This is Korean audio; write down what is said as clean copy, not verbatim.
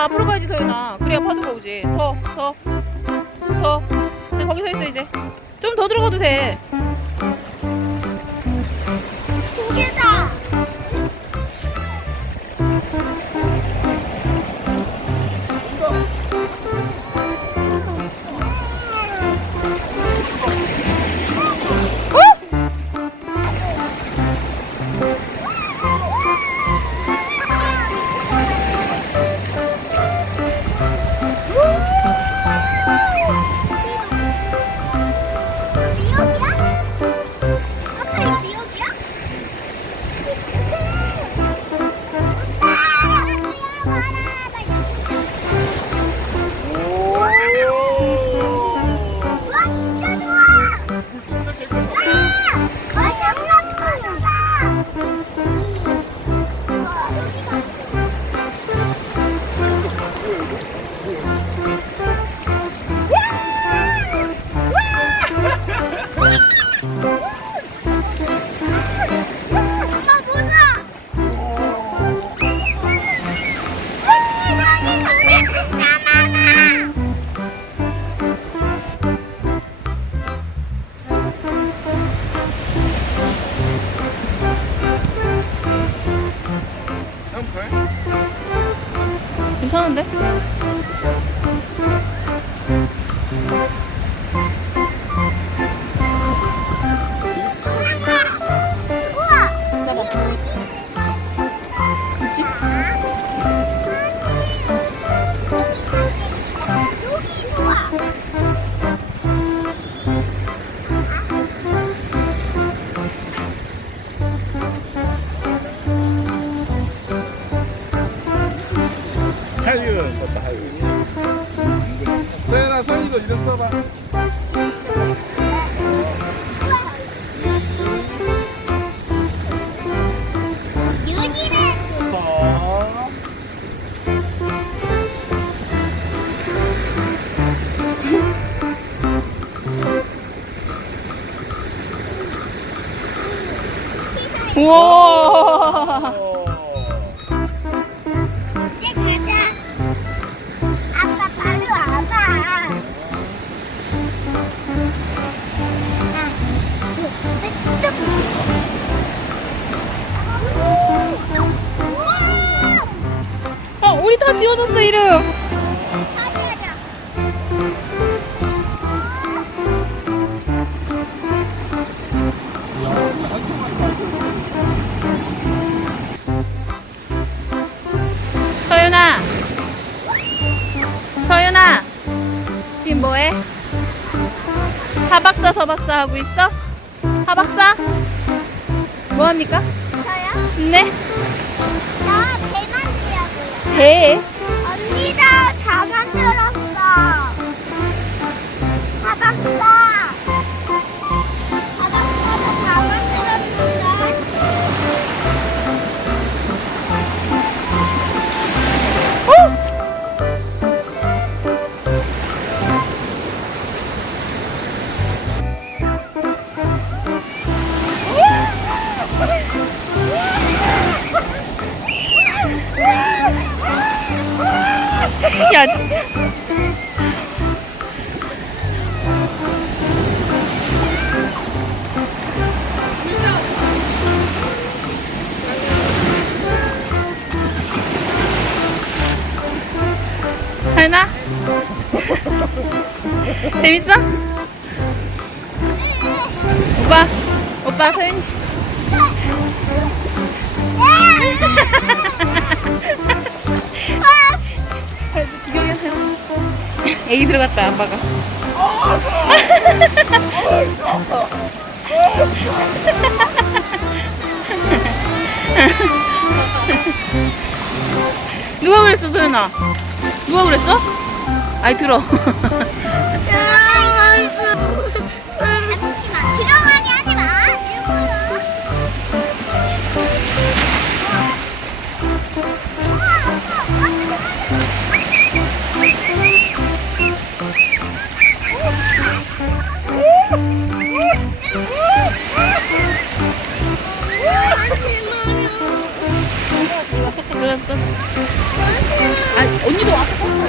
앞으로 가야지 서윤아. 그래야 파도가 오지. 더. 그냥 거기 서 있어 이제. 좀 더 들어가도 돼. 고개다. 괜찮은데? 뭐지? 하윤 썼다 하윤. 서연아 서연이도 이름 써봐. 유니랜드. 서. 우와. 이제 가자. 아빠 빨리 와봐. 우리 다 지워졌어 이름. 다시 하자. 서윤아 지금 뭐해? 하박사 서박사 하고 있어? 하박사? 뭐합니까? 저요? 네? 나 배 만들려고요. 배? 언니가 다 하연아? 재밌어? 오빠 소연이 애기 들어갔다 아빠가. 누가 그랬어 소연아? 누가 그랬어? 아이 들어. 잠시만 들어가게 하지 마. 들어갔어. 아 언니도 왔어.